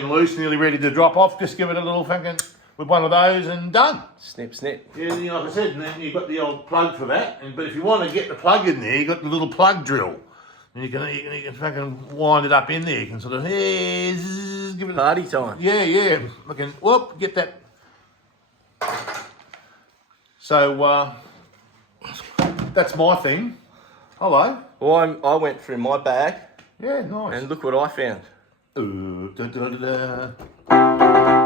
hanging loose, nearly ready to drop off, just give it a little fucking with one of those and done. Snip, snip. Yeah, like I said, and then you've got the old plug for that. But if you want to get the plug in there, you've got the little plug drill. And you can fucking wind it up in there. You can sort of, give it Party time. Yeah. Fucking, whoop, get that. So, that's my thing. Hello. Well, I went through my bag. Yeah, nice. And look what I found. Ooh, da, da, da, da.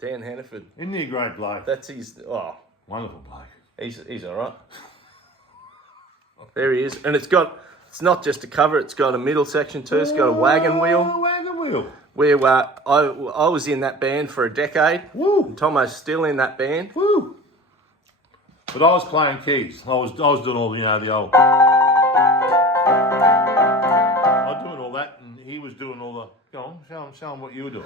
Dan Hannaford. Isn't he a great bloke? That's his. Oh, Wonderful bloke. he's all right. There he is, and it's not just a cover. It's got a middle section too. It's got a wagon wheel. Wagon wheel. Where I was in that band for a decade. Woo. And Tomo's still in that band. Woo. But I was playing keys. I was doing all the old. I was doing all that, and he was doing all the. Go on, show him what you were doing.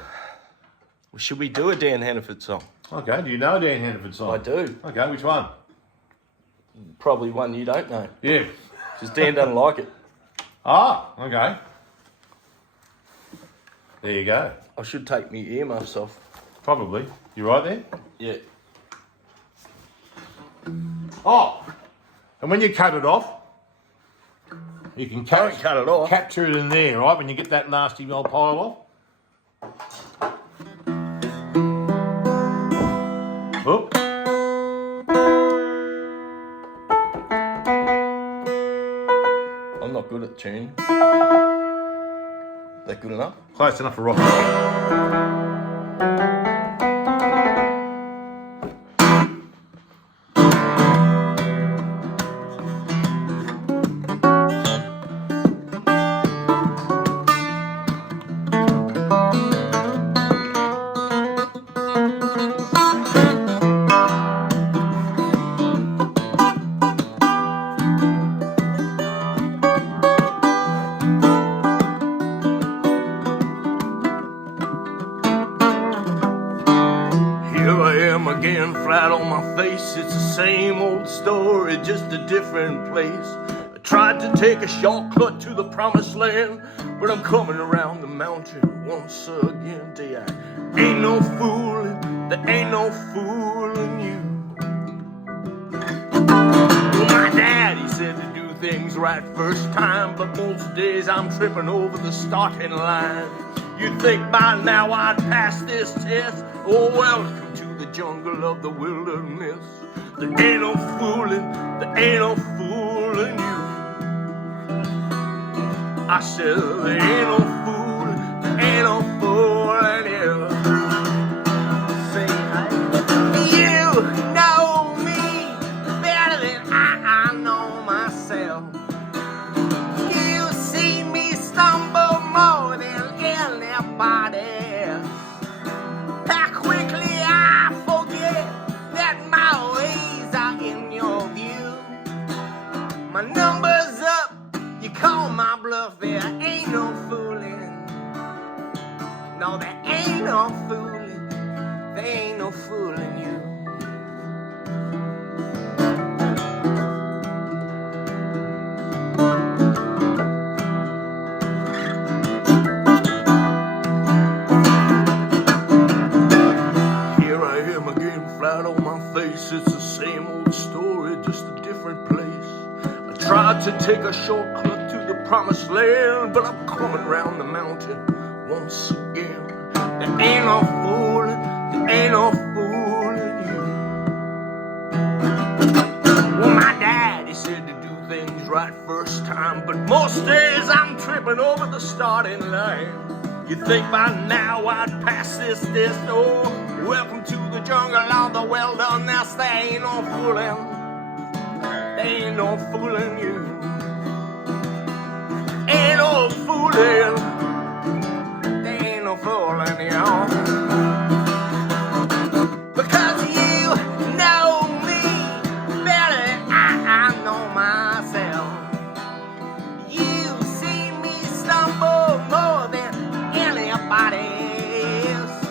Well, should we do a Dan Hannaford song? Okay. Do you know Dan Hannaford song? I do. Okay. Which one? Probably one you don't know. Yeah. Because Dan doesn't like it. Ah. Okay. There you go. I should take my earmuffs off. Probably. You right there? Yeah. Oh. And when you cut it off, you can Don't cut it off. capture it in there, right? When you get that nasty old pile off. Oop. I'm not good at tuning. That good enough? Close enough for rock. Again, flat on my face, it's the same old story, just a different place. I tried to take a shortcut to the promised land, but I'm coming around the mountain once again. There ain't no fooling, there ain't no fooling you. Well, my daddy said to do things right first time, but most days I'm tripping over the starting line. You'd think by now I'd pass this test. Oh, welcome to the jungle of the wilderness. There ain't no fooling, there ain't no fooling you. I said there ain't no fooling, there ain't no fooling you. Say, you know me better than I know myself. You see me stumble more than anybody else. How quickly I forget that my ways are in your view. My number's up, you call my bluff, there ain't no fooling. No, there ain't no fooling, there ain't no fooling you. It's the same old story, just a different place. I tried to take a shortcut to the promised land, but I'm coming round the mountain once again. There ain't no fooling, there ain't no fooling you. Well, my daddy said to do things right first time, but most days I'm tripping over the starting line. You'd think by now I'd pass this test. Oh, welcome to the jungle of the wilderness. There ain't no fooling, there ain't no fooling you. Ain't no fooling, there ain't no fooling you. Because you know me better than I know myself. You've seen me stumble more than anybody else.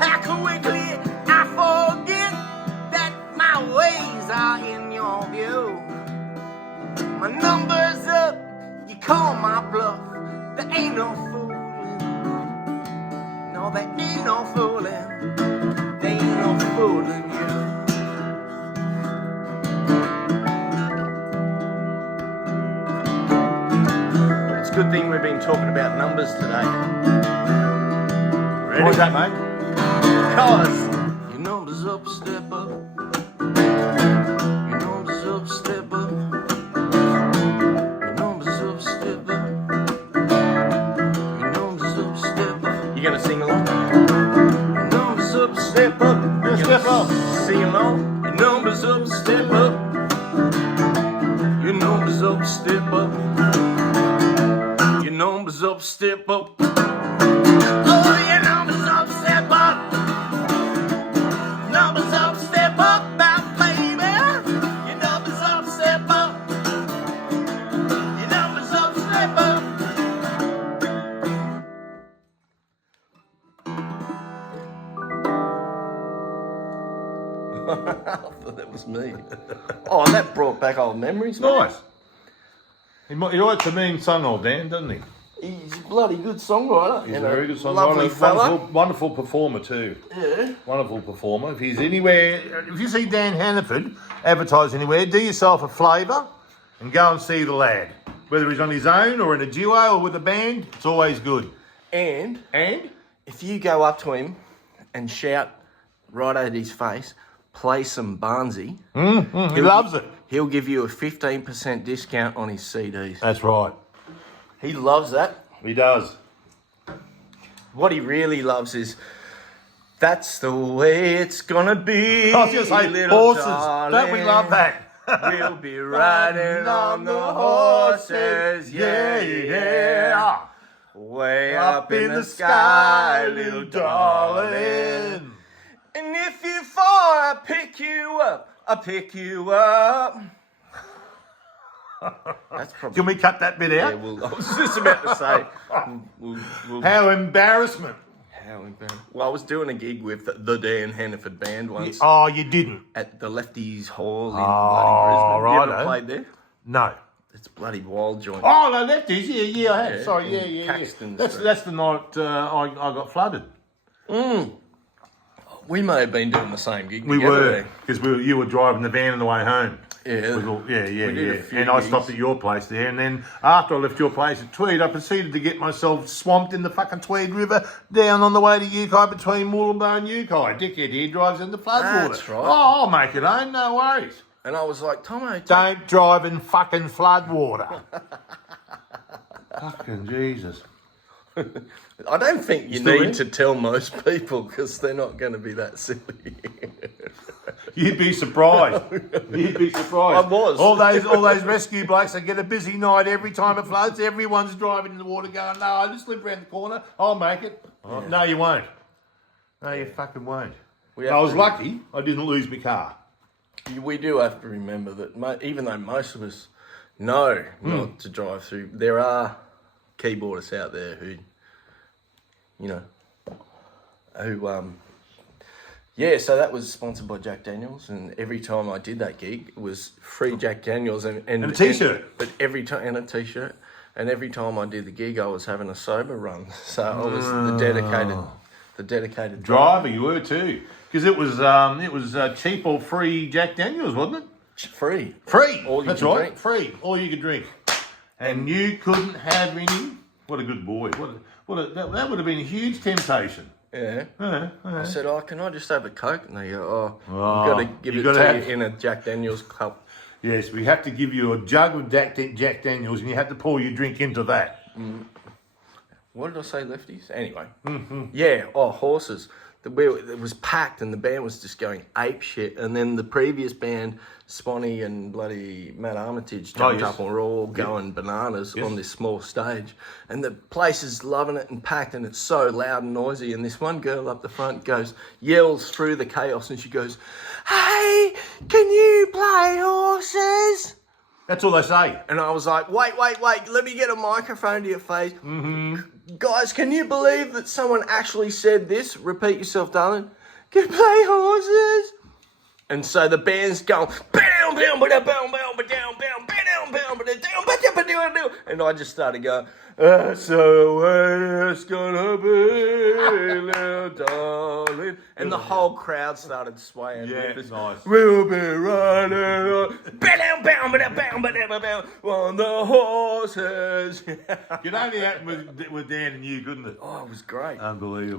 How quickly I forget that my ways are in your view. My number's up, you call my bluff. There ain't no fooling. No, there ain't no fooling. There ain't no fooling you. It's a good thing we've been talking about numbers today. Ready? What's that, mate? Cause your numbers up, step up. Your numbers up, step up. Your numbers up, step up. Your numbers up, step up. You gonna sing along? Your numbers up, step up. Yeah, step up. Sing along. Your numbers up, step up. Your numbers up, step up. Your numbers up, step up. Oh, your numbers up, step up. Numbers up, step up, now, baby. Your numbers up, step up. Your numbers up, step up. I thought that was me. Oh, that brought back old memories. Man. Nice. He writes a mean song, old Dan, doesn't he? He's a bloody good songwriter. He's a very good songwriter. Lovely fella. Wonderful performer too. Yeah. Wonderful performer. If he's anywhere, if you see Dan Hannaford advertised anywhere, do yourself a favour and go and see the lad. Whether he's on his own or in a duo or with a band, it's always good. And if you go up to him and shout right at his face, play some Barnsey, he loves it. He'll give you a 15% discount on his CDs. That's right. He loves that. He does. What he really loves is, that's the way it's gonna be. I was going to say little horses. darling. Don't we love that? We'll be riding on the horses, yeah, yeah. Way up in the sky, little darling. And if you fall, I'll pick you up. I'll pick you up. That's probably. Can we cut that bit out? Yeah, I was just about to say. We'll How embarrassment. How embarrassing. Well, I was doing a gig with the Dan Hannaford Band once Oh, you didn't? at the Lefties Hall in bloody Oh, Brisbane. You ever righto. played there? No. It's a bloody wild joint. Oh, no, lefties. Yeah, I have. Yeah, Sorry, in yeah. Caxton That's Street. the night I got flooded. We may have been doing the same gig We together were, there. because you were driving the van on the way home. Yeah. Yeah. We did a few And I gigs. stopped at your place there, and then after I left your place at Tweed, I proceeded to get myself swamped in the fucking Tweed River down on the way to Yukai between Wollongbar and Yukai. Dickhead here drives in the floodwater. That's right. Oh, I'll make it home, no worries. And I was like, Tomo, Don't drive in fucking floodwater. Fucking Jesus. I don't think you Still need in? to tell most people because they're not going to be that silly. You'd be surprised. You'd be surprised. I was. All those rescue blokes that get a busy night every time it floods. Everyone's driving in the water going, no, I just live around the corner. I'll make it. Oh, no, you won't. No, you fucking won't. I was lucky I didn't lose my car. We do have to remember that even though most of us know not to drive through, there are keyboardists out there who, so that was sponsored by Jack Daniels, and every time I did that gig, it was free Jack Daniels and a t-shirt. But every time, and a t-shirt, and every time I did the gig, I was having a sober run, so I was the dedicated Driver, you were too. Because it was cheap or free Jack Daniels, wasn't it? Free. Free. All you That's could right. drink. Free. All you could drink. And you couldn't have any. What a good boy. That would have been a huge temptation. Yeah. Yeah. I said, can I just have a Coke? And they go, Oh, you've got to give you it gotta to have- you in a Jack Daniels cup. Yes, we have to give you a jug of Jack Daniels, and you have to pour your drink into that. What did I say, lefties? Anyway. Yeah, horses. It was packed and the band was just going ape shit. And then the previous band, Sponny and bloody Matt Armitage, jumped yes. up and we're all going bananas on this small stage. And the place is loving it and packed and it's so loud and noisy. And this one girl up the front yells through the chaos and she goes, "Hey, can you play horses?" That's all they say. And I was like, wait, let me get a microphone to your face. Guys, can you believe that someone actually said this? Repeat yourself, darling. Can you play horses? And so the band's going, and I just started going, that's the way it's gonna be, little darling. And the whole crowd started swaying. Yeah, with us. nice. We'll be riding on the horses. Could only happen with Dan and you, couldn't it? Oh, it was great. Unbelievable.